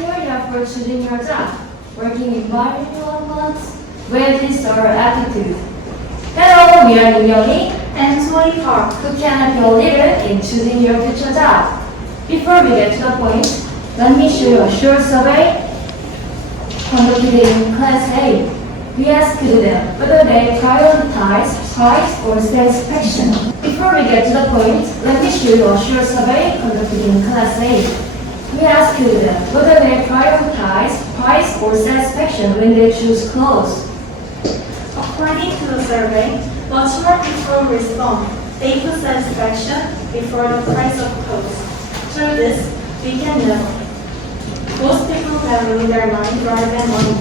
criteria for choosing your job? Working in bilingual months with this or attitude. Hello, we are Yoongi and Soy Park, who can help you a little in choosing your future job. Before we get to the point, let me show you a short survey conducted in Class A. We asked them whether they prioritize price or satisfaction. Before we get to the point, let me show you a short survey conducted in Class A. We asked them whether they prioritize price or satisfaction when they choose clothes. According to the survey, much more people respond. They put satisfaction before the price of clothes. Through this, we can know most people value their mind rather than money.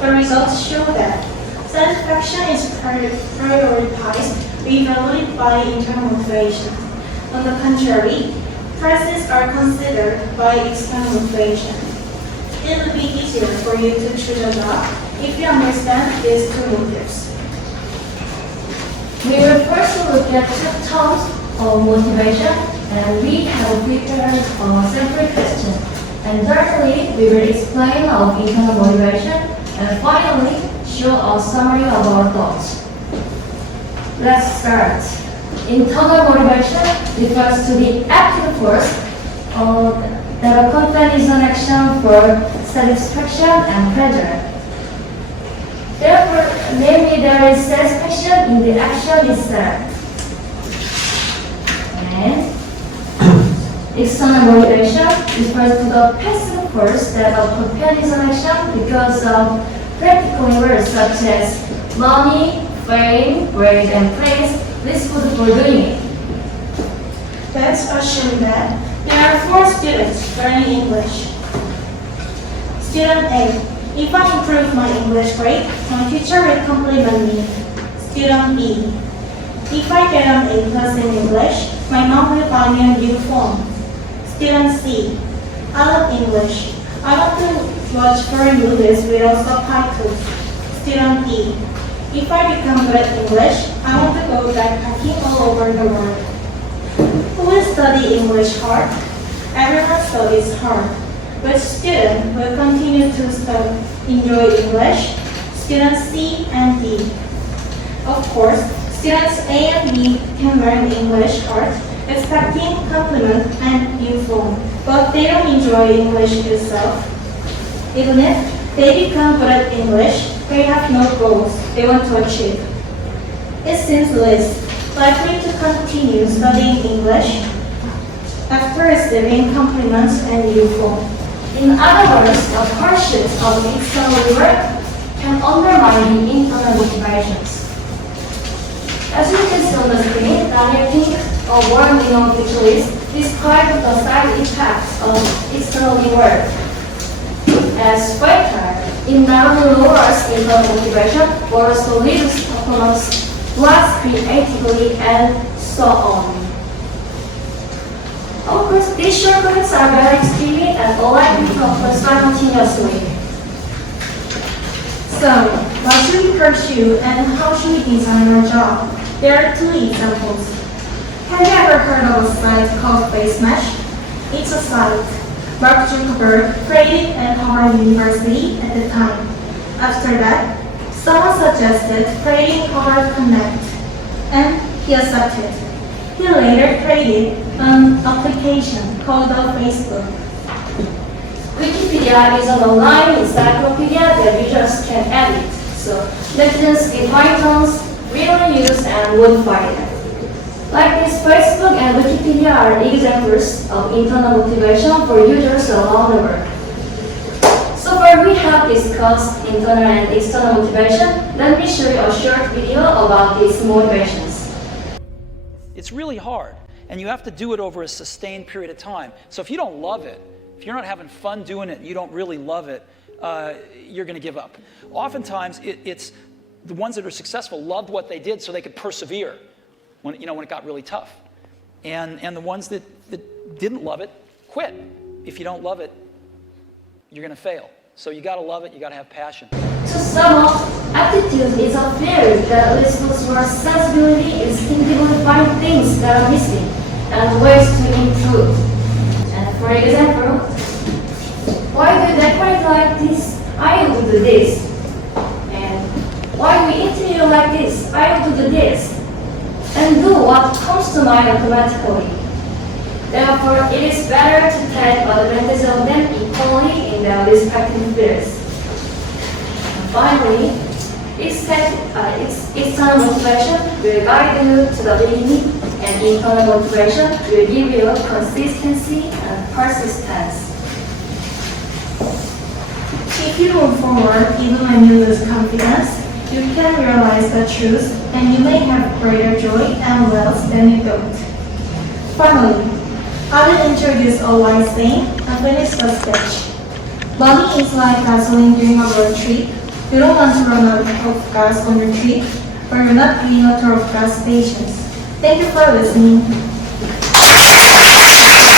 The results show that satisfaction is prioritized, evaluated by internal motivation. On the contrary, prices are considered by external motivation. It will be easier for you to choose a job if you understand these two motives. We will first look at two terms of motivation, and we have prepared a sample question. And thirdly, we will explain our internal motivation, and finally, show a summary of our thoughts. Let's start. Internal motivation refers to the active force that accompanies an action for satisfaction and pleasure. Therefore, namely, there is satisfaction in the action itself. And external motivation refers to the passive force that accompanies an action because of practical words such as money, fame, grade, and praise listed for doing it. Let's assume that there are 4 students learning English. Student A. If I improve my English grade, my teacher will compliment me. Student B. If I get an A+ in English, my mom will buy me a new phone. Student C. I love English. I want to watch foreign movies without subtitles. Student E. If I become good at English, I want to go backpacking all over the world. Who will study English hard? Everyone studies hard. Which student will continue to enjoy English? Students C and D. Of course, students A and B can learn English hard, expecting compliment and new phone, but they don't enjoy English itself. Even if they become good at English, they have no goals they want to achieve. It seems less likely to continue studying English after receiving compliments and new phone. In other words, the hardships of external work can undermine the internal motivations. As you can see on the screen, Daniel Pink, a world-renowned futurist, described the side effects of external work as fatal. It not only lowers internal motivation, but also reduces performance, blocks creativity, and so on. Of course, these shortcuts are very extreme and alike to occur simultaneously. So, what should we pursue and how should we design our job? There are 2 examples. Have you ever heard of a site called FaceMesh? It's a site Mark Zuckerberg created at Harvard University at the time. After that, someone suggested creating Harvard Connect, and he accepted. He later created an application called Facebook. Wikipedia is an online encyclopedia that users can edit, so netizens define terms, really use, and modify them. Like this, Facebook and Wikipedia are examples of internal motivation for users around the world. So far, we have discussed internal and external motivation. Let me show you a short video about these motivations. It's really hard, and you have to do it over a sustained period of time. So if you don't love it, if you're not having fun doing it, you don't really love it, you're going to give up. Oftentimes, it's the ones that are successful loved what they did so they could persevere when it got really tough. And the ones that didn't love it quit. If you don't love it, you're going to fail. So you got to love it, you got to have passion. To sum up, aptitude is a field that leads those who are sensibility instinctively find things that are missing and ways to improve. And for example, why do you decorate like this? I would do this. And why do you interior like this? I would do this. And do what comes to mind automatically. Therefore, it is better to take advantage of them equally in their respective fields. And finally, external motivation will guide you to the beginning, and internal motivation will give you consistency and persistence. If you move forward even when you lose confidence, you can realize the truth and you may have greater joy and wealth than you thought. Finally, I will introduce a wise saying and finish the speech. Money is like gasoline during a road trip. You don't want to run out of gas on your trip, or you're not paying a tour of gas stations. Thank you for listening.